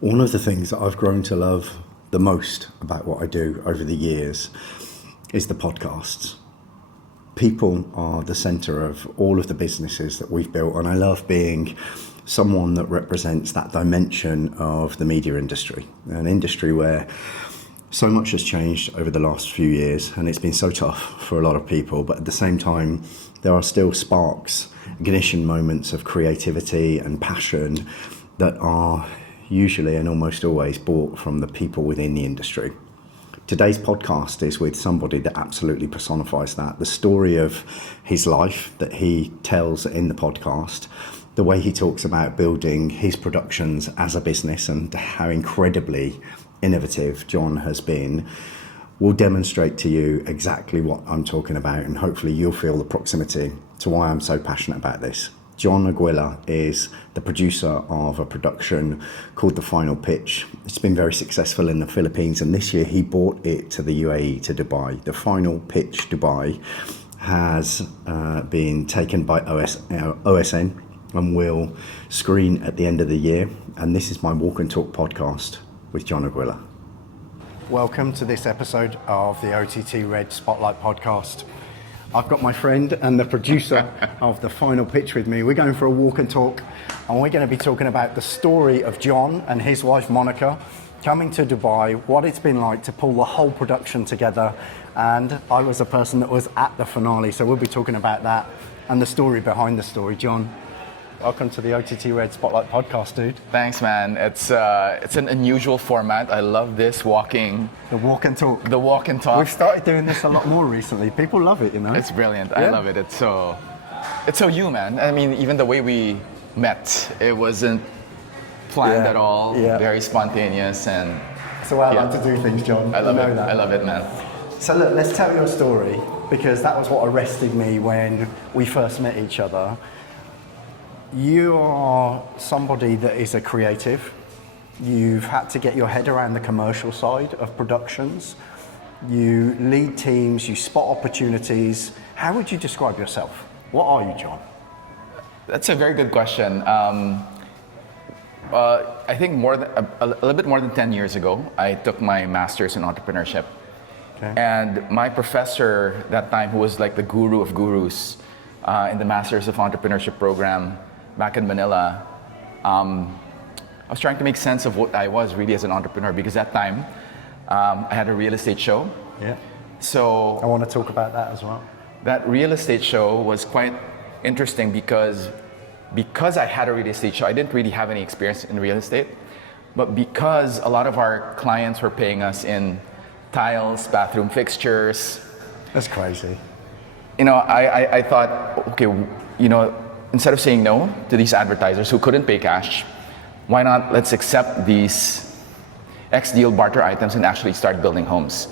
One of the things that I've grown to love the most about what I do over the years is the podcasts. People are the centre of all of the businesses that we've built, and I love being someone that represents that dimension of the media industry, an industry where so much has changed over the last few years, and it's been so tough for a lot of people, but at the same time there are still sparks, ignition moments of creativity and passion that are usually and almost always bought from the people within the industry. Today's podcast is with somebody that absolutely personifies that. The story of his life that he tells in the podcast, the way he talks about building his productions as a business and how incredibly innovative John has been, will demonstrate to you exactly what I'm talking about, and hopefully you'll feel the proximity to why I'm so passionate about this. John Aguilar is the producer of a production called The Final Pitch. It's been very successful in the Philippines, and this year he brought it to the UAE, to Dubai. The Final Pitch Dubai has been taken by OSN and will screen at the end of the year. And this is my Walk and Talk podcast with John Aguilar. Welcome to this episode of the OTTRED Spotlight podcast. I've got my friend and the producer of The Final Pitch with me. We're going for a walk and talk, and we're going to be talking about the story of John and his wife Monica coming to Dubai, what it's been like to pull the whole production together. And I was a person that was at the finale, so we'll be talking about that and the story behind the story. John, welcome to the OTTRED Spotlight podcast, dude. Thanks, man. It's an unusual format. I love this walking. The walk and talk. The walk and talk. We've started doing this a lot more recently. People love it, you know. It's brilliant. Yeah. I love it. It's so you, man. I mean, even the way we met, it wasn't planned at all. Yeah. Very spontaneous, and that's the way I like to do things, John. I love it. I love it, man. So look, let's tell your story, because that was what arrested me when we first met each other. You are somebody that is a creative. You've had to get your head around the commercial side of productions. You lead teams, you spot opportunities. How would you describe yourself? What are you, John? That's a very good question. I think a little bit more than 10 years ago, I took my master's in entrepreneurship. Okay. And my professor that time, who was like the guru of gurus in the Masters of Entrepreneurship program, back in Manila, I was trying to make sense of what I was really as an entrepreneur, because that time I had a real estate show. Yeah. So I want to talk about that as well. That real estate show was quite interesting because I had a real estate show, I didn't really have any experience in real estate, but because a lot of our clients were paying us in tiles, bathroom fixtures. That's crazy. You know, I thought, okay, you know, instead of saying no to these advertisers who couldn't pay cash, why not let's accept these ex-deal barter items and actually start building homes.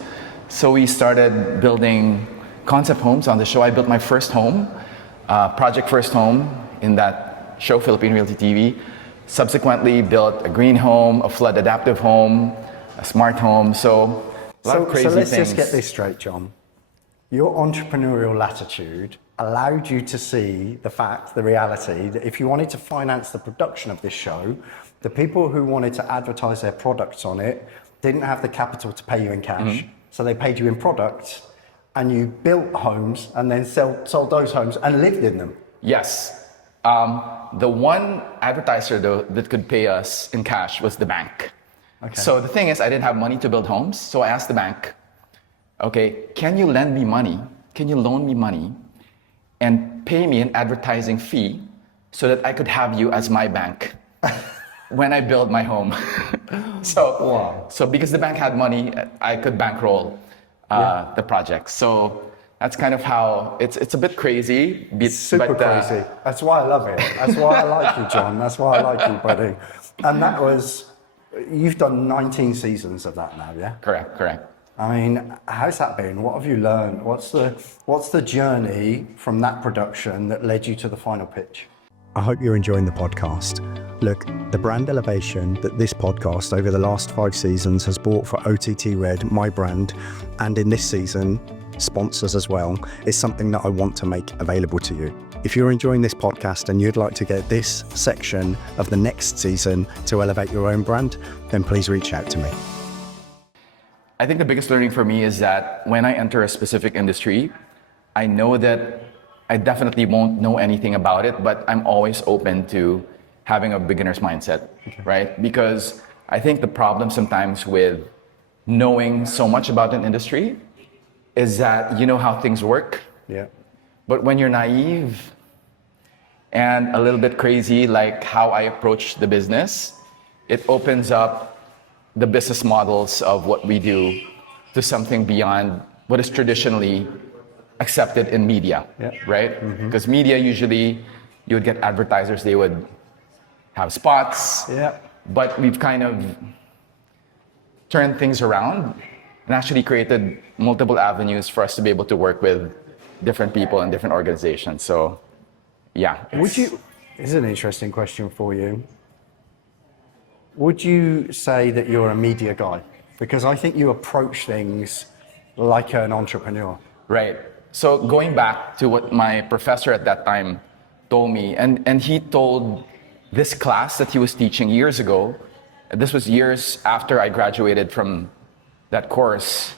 So we started building concept homes on the show. I built my first home, project first home in that show, Philippine Realty TV. Subsequently built a green home, a flood adaptive home, a smart home. So a lot of crazy things. So let's things. just get this straight, John. Your entrepreneurial latitude allowed you to see the fact, the reality, that if you wanted to finance the production of this show, the people who wanted to advertise their products on it didn't have the capital to pay you in cash. Mm-hmm. So they paid you in products, and you built homes and then sold those homes and lived in them. Yes. The one advertiser though that could pay us in cash was the bank. Okay. So the thing is, I didn't have money to build homes, so I asked the bank, okay, can you lend me money? Can you loan me money and pay me an advertising fee so that I could have you as my bank when I build my home? So because the bank had money, I could bankroll the project. So that's kind of how, it's a bit crazy. Super crazy. That's why I love it. That's why I like you, John. That's why I like you, buddy. And that was, you've done 19 seasons of that now, yeah? Correct. I mean, how's that been? What have you learned? What's the journey from that production that led you to The Final Pitch? I hope you're enjoying the podcast. Look, the brand elevation that this podcast over the last 5 seasons has brought for OTTRED, my brand, and in this season, sponsors as well, is something that I want to make available to you. If you're enjoying this podcast and you'd like to get this section of the next season to elevate your own brand, then please reach out to me. I think the biggest learning for me is that when I enter a specific industry, I know that I definitely won't know anything about it, but I'm always open to having a beginner's mindset, right? Because I think the problem sometimes with knowing so much about an industry is that you know how things work. Yeah. But when you're naive and a little bit crazy, like how I approach the business, it opens up the business models of what we do to something beyond what is traditionally accepted in media, right? Because media usually, you would get advertisers, they would have spots, but we've kind of turned things around and actually created multiple avenues for us to be able to work with different people and different organizations. So, yeah. Here's an interesting question for you. Would you say that you're a media guy? Because I think you approach things like an entrepreneur. Right. So going back to what my professor at that time told me, and he told this class that he was teaching years ago, this was years after I graduated from that course,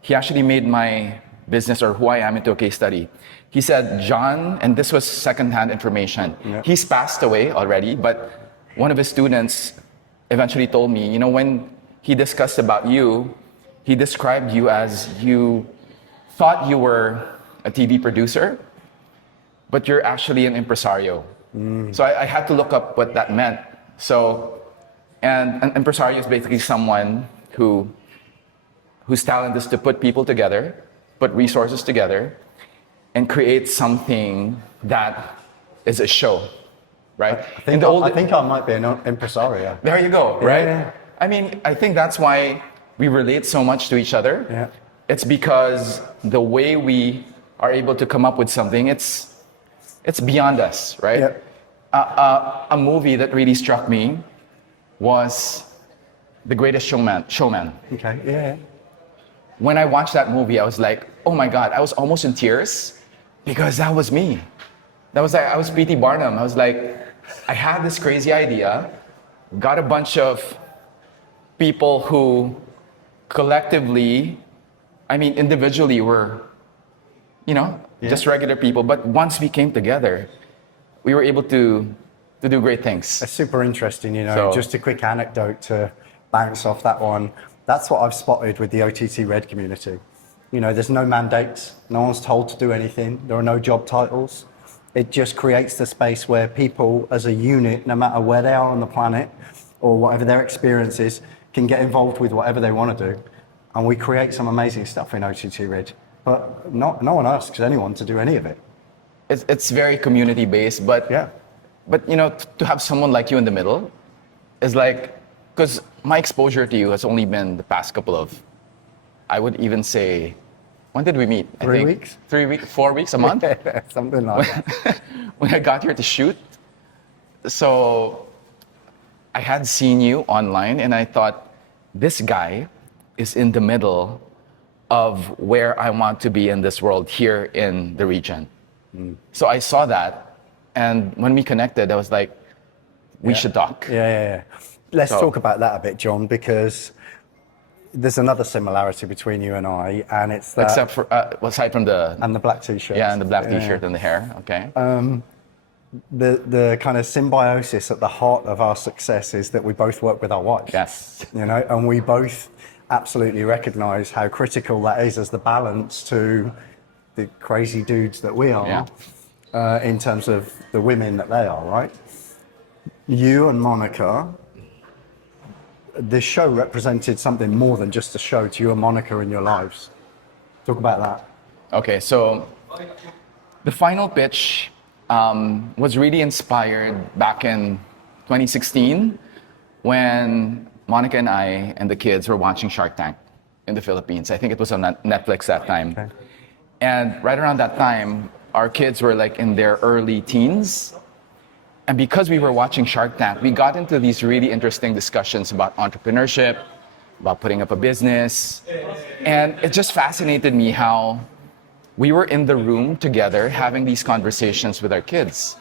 he actually made my business or who I am into a case study. He said, John, and this was secondhand information. He's passed away already, but one of his students eventually told me, you know, when he discussed about you, he described you as you thought you were a TV producer, but you're actually an impresario. So I had to look up what that meant. So, and an impresario is basically someone whose talent is to put people together, put resources together, and create something that is a show, right? I think I might be an impresario. There you go, right? Yeah. I mean, I think that's why we relate so much to each other. Yeah. It's because the way we are able to come up with something, it's beyond us, right? Yeah. A movie that really struck me was The Greatest Showman. Okay, yeah. When I watched that movie, I was like, oh my God, I was almost in tears because that was me. That was like, I was P.T. Barnum. I was like, I had this crazy idea, got a bunch of people who collectively, I mean, individually were, you know, just regular people. But once we came together, we were able to do great things. That's super interesting, you know, just a quick anecdote to bounce off that one. That's what I've spotted with the OTTRED community. You know, there's no mandates, no one's told to do anything, there are no job titles. It just creates the space where people as a unit, no matter where they are on the planet or whatever their experience is, can get involved with whatever they want to do. And we create some amazing stuff in OTTRED, but no one asks anyone to do any of it. It's very community based, but you know, to have someone like you in the middle is like, because my exposure to you has only been the past couple of, I would even say, when did we meet? 3 weeks? 3 weeks, 4 weeks, a month? Something like that. When I got here to shoot. So I had seen you online and I thought, this guy is in the middle of where I want to be in this world here in the region. So I saw that, and when we connected, I was like, we should talk. Yeah. Let's talk about that a bit, John, because there's another similarity between you and I, and it's that... Except for, aside from the... And the black t-shirt. Yeah, and the black t-shirt and the hair, okay. The kind of symbiosis at the heart of our success is that we both work with our wives. Yes. You know, and we both absolutely recognize how critical that is as the balance to the crazy dudes that we are, in terms of the women that they are, right? You and Monica, this show represented something more than just a show to you and Monica in your lives. Talk about that. Okay, so the final pitch was really inspired back in 2016 when Monica and I and the kids were watching Shark Tank in the Philippines. I think it was on Netflix that time. Okay. And right around that time, our kids were like in their early teens. And because we were watching Shark Tank, we got into these really interesting discussions about entrepreneurship, about putting up a business. And it just fascinated me how we were in the room together having these conversations with our kids.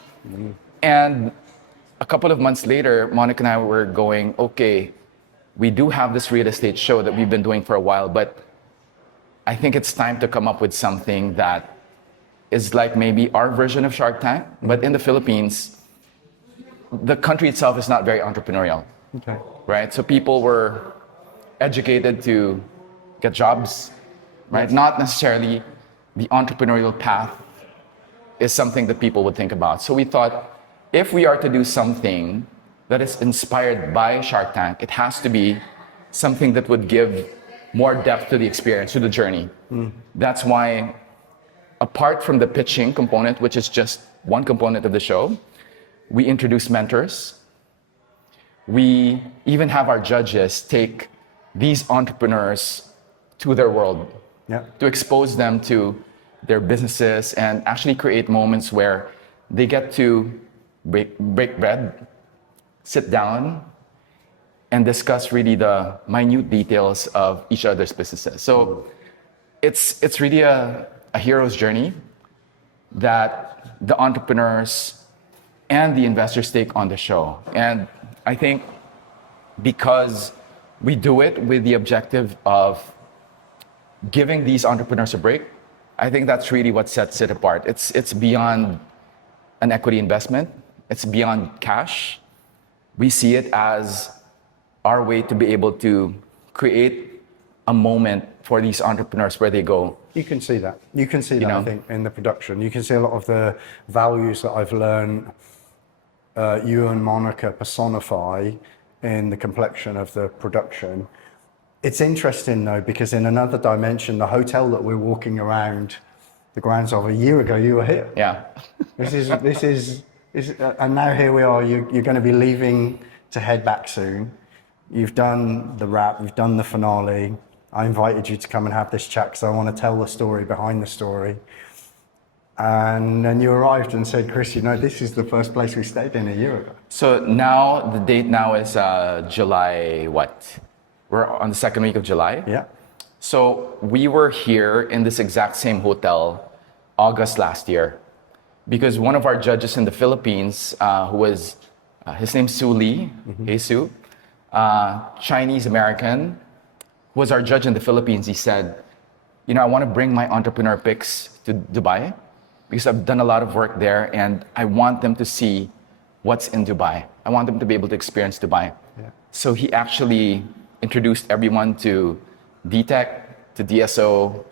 And a couple of months later, Monica and I were going, okay, we do have this real estate show that we've been doing for a while, but I think it's time to come up with something that is like maybe our version of Shark Tank, but in the Philippines, the country itself is not very entrepreneurial, right? So people were educated to get jobs, right? Not necessarily the entrepreneurial path is something that people would think about. So we thought, if we are to do something that is inspired by Shark Tank, it has to be something that would give more depth to the experience, to the journey. That's why, apart from the pitching component, which is just one component of the show, we introduce mentors. We even have our judges take these entrepreneurs to their world, to expose them to their businesses and actually create moments where they get to break bread, sit down, and discuss really the minute details of each other's businesses. So it's really a hero's journey that the entrepreneurs and the investors take on the show. And I think because we do it with the objective of giving these entrepreneurs a break, I think that's really what sets it apart. It's beyond an equity investment. It's beyond cash. We see it as our way to be able to create a moment for these entrepreneurs where they go. You can see that. You can see that, I think, in the production. You can see a lot of the values that I've learned you and Monica personify in the complexion of the production. It's interesting, though, because in another dimension, the hotel that we're walking around the grounds of, a year ago, you were here. Yeah. This is, and now here we are. You're going to be leaving to head back soon. You've done the wrap. You've done the finale. I invited you to come and have this chat because I want to tell the story behind the story. And then you arrived and said, Chris, you know, this is the first place we stayed in a year ago. So now, the date now is July what? We're on the second week of July. Yeah. So we were here in this exact same hotel August last year because one of our judges in the Philippines, who was, his name's Su Lee, Hey Su, Chinese American, was our judge in the Philippines. He said, you know, I want to bring my entrepreneur picks to Dubai because I've done a lot of work there and I want them to see what's in Dubai. I want them to be able to experience Dubai. Yeah. So he actually introduced everyone to DTech, to DSO,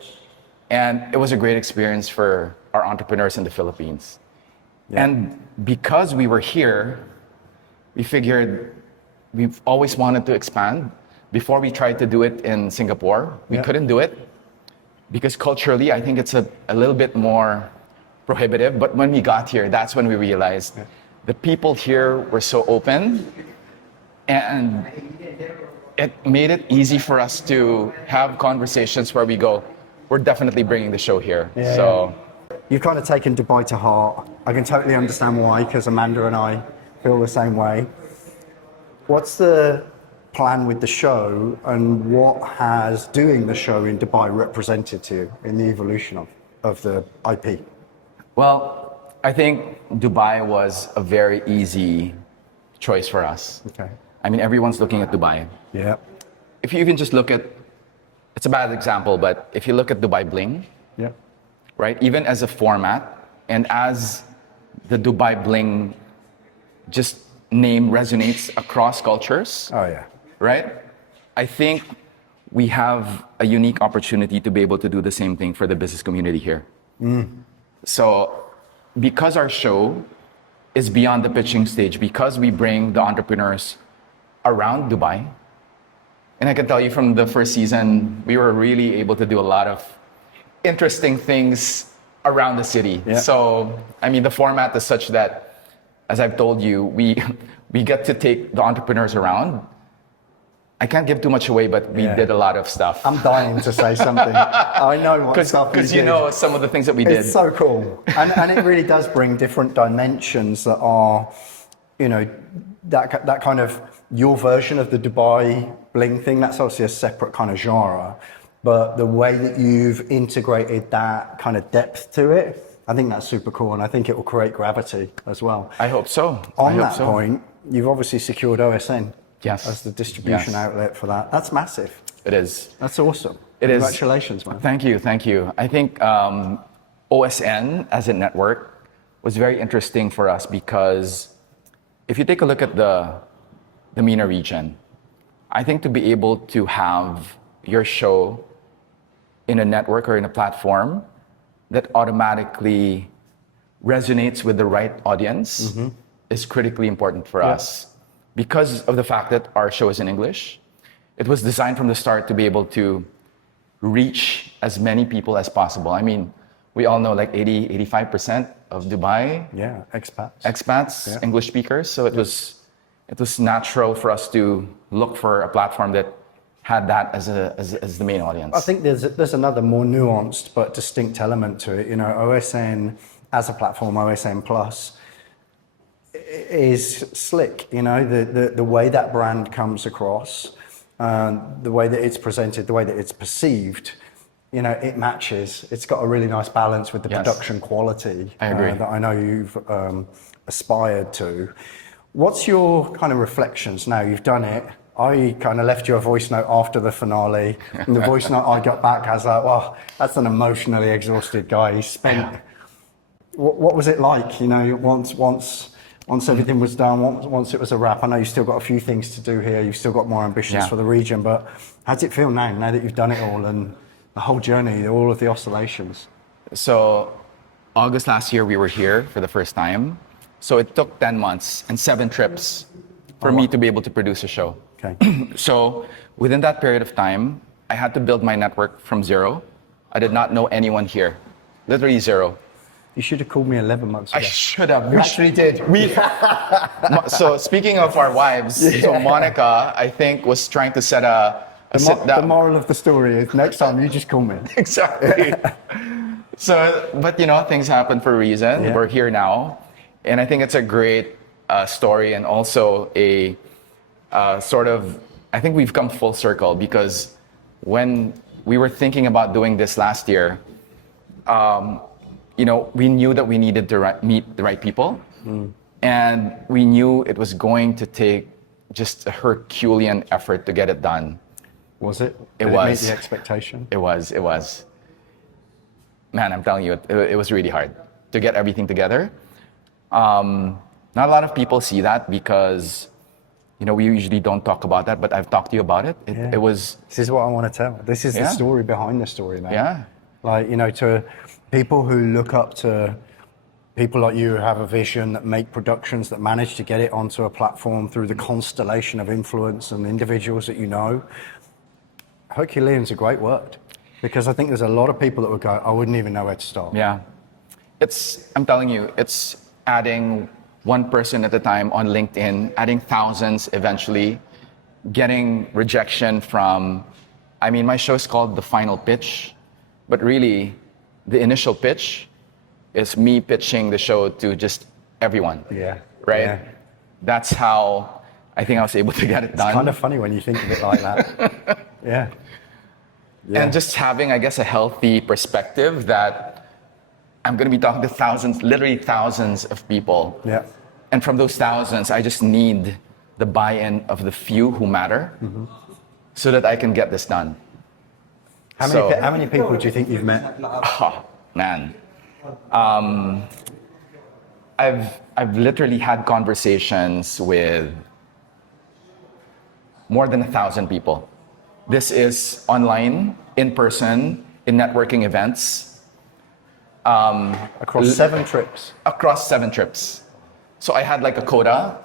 and it was a great experience for our entrepreneurs in the Philippines. Yeah. And because we were here, we figured we've always wanted to expand. Before we tried to do it in Singapore, we couldn't do it because culturally, I think it's a little bit more prohibitive. But when we got here, that's when we realized the people here were so open and it made it easy for us to have conversations where we go, we're definitely bringing the show here. Yeah. So you've kind of taken Dubai to heart. I can totally understand why, because Amanda and I feel the same way. What's the plan with the show and what has doing the show in Dubai represented to you in the evolution of the IP? Well, I think Dubai was a very easy choice for us. Okay. I mean, everyone's looking at Dubai. Yeah. If you even just look at, it's a bad example, but if you look at Dubai Bling, right, even as a format and as the Dubai Bling just name resonates across cultures. Oh, yeah. Right? I think we have a unique opportunity to be able to do the same thing for the business community here. So because our show is beyond the pitching stage, because we bring the entrepreneurs around Dubai, and I can tell you from the first season, we were really able to do a lot of interesting things around the city. Yeah. So, I mean, the format is such that, as I've told you, we get to take the entrepreneurs around. I can't give too much away, but we did a lot of stuff. I'm dying to say something. I know what stuff because you know some of the things that we did. It's so cool, and it really does bring different dimensions that are, you know, that kind of your version of the Dubai Bling thing. That's obviously a separate kind of genre, but the way that you've integrated that kind of depth to it, I think that's super cool, and I think it will create gravity as well. I hope so. On that point, you've obviously secured OSN as the distribution Yes. outlet for that. That's massive. It is. That's awesome. It is. Congratulations, man. Thank you, thank you. I think OSN as a network was very interesting for us because if you take a look at the MENA region, I think to be able to have your show in a network or in a platform that automatically resonates with the right audience is critically important for us because of the fact that our show is in English. It was designed from the start to be able to reach as many people as possible. I mean, we all know like 85% of Dubai expats, English speakers. So it was natural for us to look for a platform that had that as the main audience. I think there's another more nuanced but distinct element to it. You know, OSN as a platform, OSN Plus, is slick. You know, the way that brand comes across, the way that it's presented, the way that it's perceived, you know, it matches. It's got a really nice balance with the production quality that I know you've aspired to. What's your kind of reflections now? You've done it. I kind of left you a voice note after the finale, and the voice note I got back, I was like, well, that's an emotionally exhausted guy. He spent. What was it like? You know, once everything was done, once it was a wrap. I know you've still got a few things to do here. You've still got more ambitions for the region, but how does it feel now that you've done it all and the whole journey, all of the oscillations? So, August last year, we were here for the first time. So it took 10 months and 7 trips for me to be able to produce a show. Okay. So within that period of time, I had to build my network from zero. I did not know anyone here, literally zero. You should have called me 11 months ago. I should have. We actually did. So speaking of our wives, so Monica, I think, was trying to set the moral of the story is next time you just call me. Exactly. So, but you know, things happen for a reason. Yeah. We're here now. And I think it's a great story and also a sort of, I think we've come full circle because when we were thinking about doing this last year, you know, we knew that we needed to meet the right people. And we knew it was going to take just a Herculean effort to get it done. Was it? It was. It meet the expectation? It was. Man, I'm telling you, it was really hard to get everything together. Not a lot of people see that because, you know, we usually don't talk about that, but I've talked to you about it. It was... This is what I want to tell. This is the story behind the story, man. Yeah. Like, you know, to people who look up to people like you who have a vision, that make productions, that manage to get it onto a platform through the constellation of influence and individuals that you know. Herculean's a great word because I think there's a lot of people that would go, I wouldn't even know where to start. Yeah. I'm telling you, it's adding one person at a time on LinkedIn, adding thousands eventually, getting rejection from, I mean, my show is called The Final Pitch, but really the initial pitch is me pitching the show to just everyone. Yeah. Right? Yeah. That's how I think I was able to get it done. It's kind of funny when you think of it like that. Yeah. And just having, I guess, a healthy perspective that I'm going to be talking to thousands, literally thousands of people. Yeah. And from those thousands, I just need the buy-in of the few who matter so that I can get this done. How many people do you think you've met? Oh, man. I've literally had conversations with more than 1,000 people. This is online, in person, in networking events. Across 7 trips. Across 7 trips. So I had like a quota.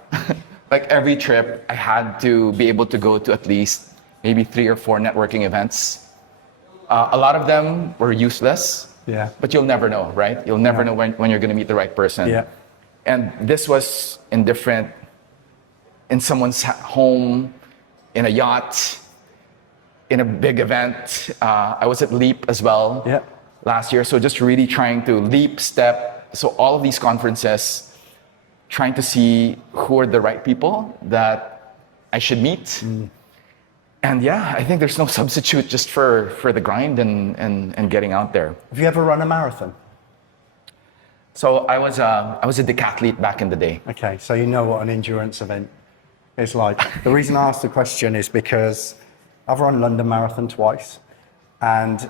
Like every trip, I had to be able to go to at least maybe 3 or 4 networking events. A lot of them were useless. Yeah. But you'll never know, right? You'll never know when you're going to meet the right person. Yeah. And this was in someone's home, in a yacht, in a big event. I was at Leap as well last year. So just really trying to leap, step. So all of these conferences, trying to see who are the right people that I should meet. And yeah, I think there's no substitute just for the grind and getting out there. Have you ever run a marathon? So I was a decathlete back in the day. Okay, so you know what an endurance event is like. The reason I asked the question is because I've run London Marathon twice, and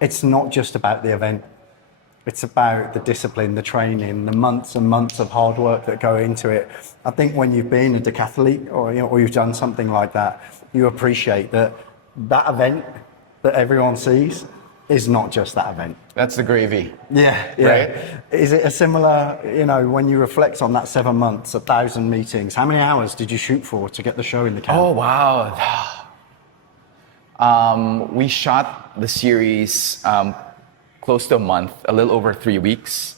it's not just about the event. It's about the discipline, the training, the months and months of hard work that go into it. I think when you've been a decathlete or you've done something like that, you appreciate that event that everyone sees is not just that event. That's the gravy. Yeah. Right? Is it a similar, when you reflect on that 7 months, 1,000 meetings, how many hours did you shoot for to get the show in the can? Oh, wow. We shot the series close to a month, a little over 3 weeks.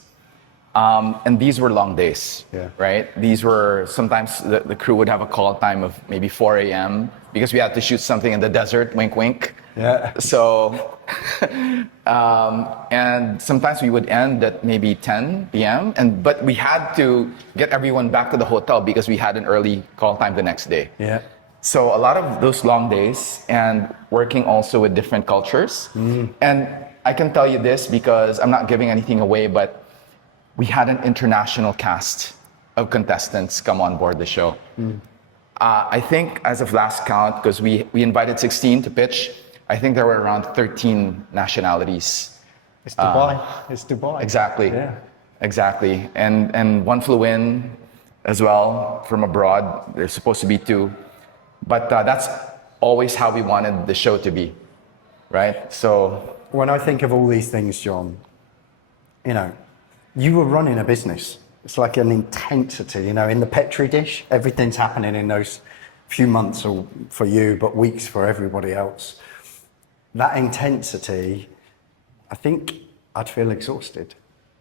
And these were long days, right? These were, sometimes the crew would have a call time of maybe 4 a.m. because we had to shoot something in the desert, wink, wink. Yeah. So, and sometimes we would end at maybe 10 p.m. But we had to get everyone back to the hotel because we had an early call time the next day. Yeah. So a lot of those long days and working also with different cultures. And I can tell you this because I'm not giving anything away, but we had an international cast of contestants come on board the show. I think as of last count, because we invited 16 to pitch, I think there were around 13 nationalities. It's Dubai. It's Dubai. Exactly. Yeah. Exactly. And one flew in as well from abroad. There's supposed to be 2. But that's always how we wanted the show to be, right? So when I think of all these things, John, you were running a business. It's like an intensity, in the Petri dish, everything's happening in those few months or for you, but weeks for everybody else. That intensity, I think I'd feel exhausted.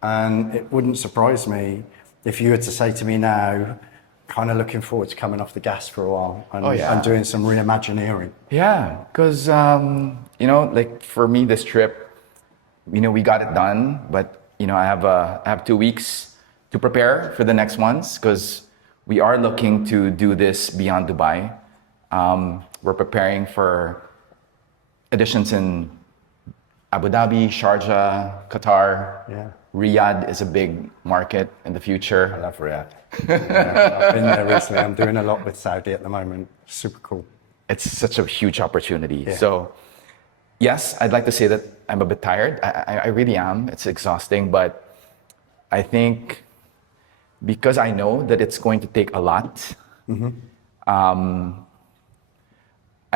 And it wouldn't surprise me if you were to say to me now, kind of looking forward to coming off the gas for a while and doing some reimagineering. Yeah, because, like for me, this trip, we got it done, but, I have 2 weeks to prepare for the next ones because we are looking to do this beyond Dubai. We're preparing for editions in Abu Dhabi, Sharjah, Qatar. Yeah. Riyadh is a big market in the future. I love Riyadh. I've been there recently. I'm doing a lot with Saudi at the moment. Super cool. It's such a huge opportunity. Yeah. So, yes, I'd like to say that I'm a bit tired. I really am. It's exhausting, but I think because I know that it's going to take a lot, I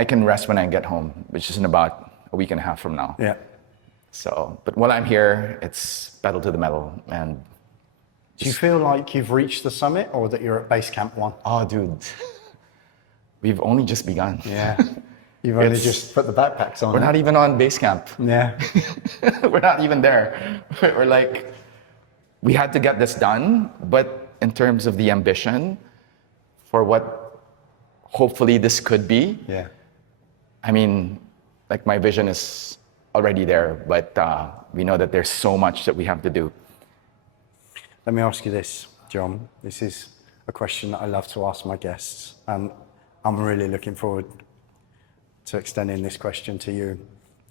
can rest when I get home, which is in about a week and a half from now. Yeah. So, but while I'm here, it's pedal to the metal. And do you feel like you've reached the summit or that you're at base camp 1? Oh, dude, we've only just begun. Yeah. You've only just put the backpacks on. We're not even on base camp. Yeah. We're not even there. We're like, we had to get this done, but in terms of the ambition for what hopefully this could be, yeah. I mean, like my vision is already there, but we know that there's so much that we have to do. Let me ask you this, John. This is a question that I love to ask my guests, and I'm really looking forward to extending this question to you,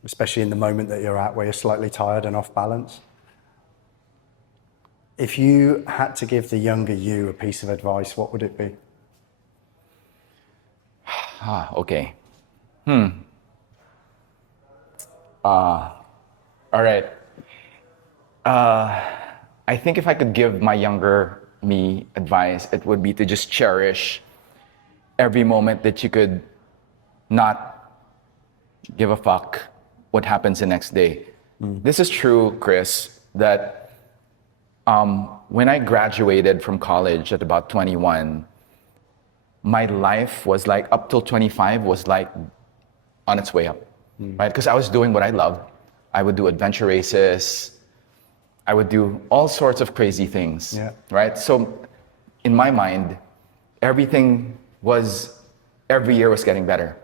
especially in the moment that you're at where you're slightly tired and off balance. If you had to give the younger you a piece of advice, what would it be? Okay. All right. I think if I could give my younger me advice, it would be to just cherish every moment that you could not give a fuck what happens the next day. This is true, Chris, that when I graduated from college at about 21, my life was like, up till 25, was like on its way up, right? Because I was doing what I loved. I would do adventure races. I would do all sorts of crazy things, right? So in my mind, every year was getting better.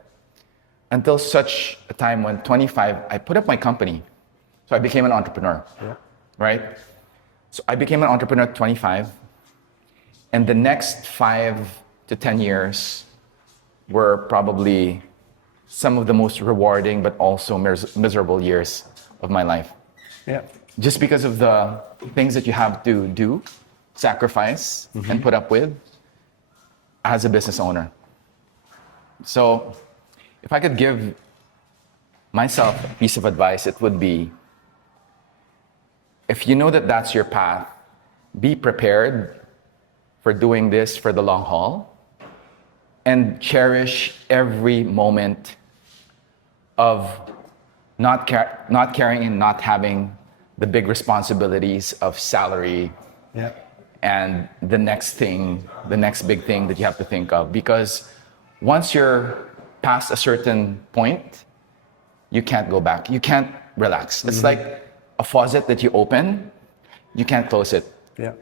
Until such a time when 25, I put up my company. So I became an entrepreneur, right? So I became an entrepreneur at 25. And the next 5 to 10 years were probably some of the most rewarding but also miserable years of my life. Yeah. Just because of the things that you have to do, sacrifice, and put up with as a business owner. So if I could give myself a piece of advice, it would be, if you know that that's your path, be prepared for doing this for the long haul and cherish every moment of not caring and not having the big responsibilities of salary and the next big thing that you have to think of. Because once you're past a certain point, you can't go back. You can't relax. It's like a faucet that you open, you can't close it. Yeah.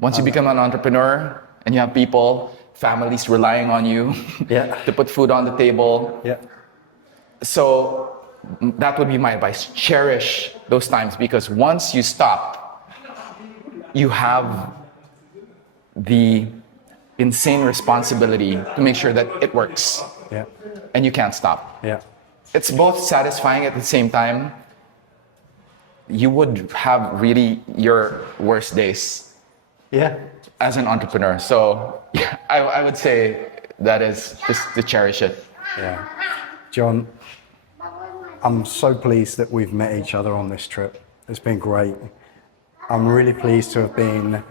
Once you become an entrepreneur and you have people, families relying on you to put food on the table. Yeah. So that would be my advice. Cherish those times, because once you stop, you have the insane responsibility to make sure that it works. Yeah. And you can't stop. Yeah. It's both satisfying at the same time. You would have really your worst days as an entrepreneur. So yeah, I would say that is just to cherish it. Yeah. John, I'm so pleased that we've met each other on this trip. It's been great. I'm really pleased to have been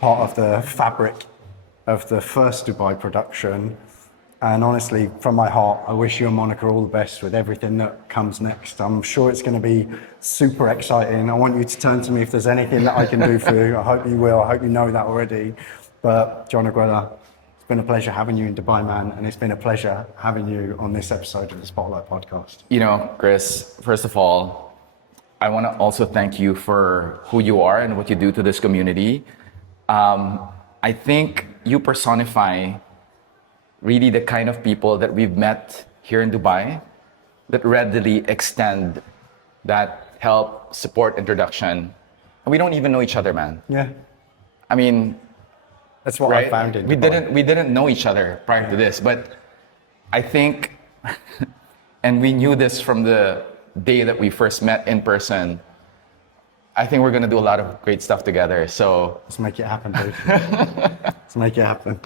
part of the fabric of the first Dubai production. And honestly, from my heart, I wish you and Monica all the best with everything that comes next. I'm sure it's going to be super exciting. I want you to turn to me if there's anything that I can do for you. I hope you will. I hope you know that already. But John Aguilar, it's been a pleasure having you in Dubai, man. And it's been a pleasure having you on this episode of the Spotlight Podcast. You know, Chris, first of all, I want to also thank you for who you are and what you do to this community. I think you personify really the kind of people that we've met here in Dubai that readily extend that help, support, introduction. And we don't even know each other, man. Yeah. I mean, that's what I found in Dubai. We didn't know each other prior to this, but I think, and we knew this from the day that we first met in person, I think we're going to do a lot of great stuff together. So let's make it happen, dude. Let's make it happen.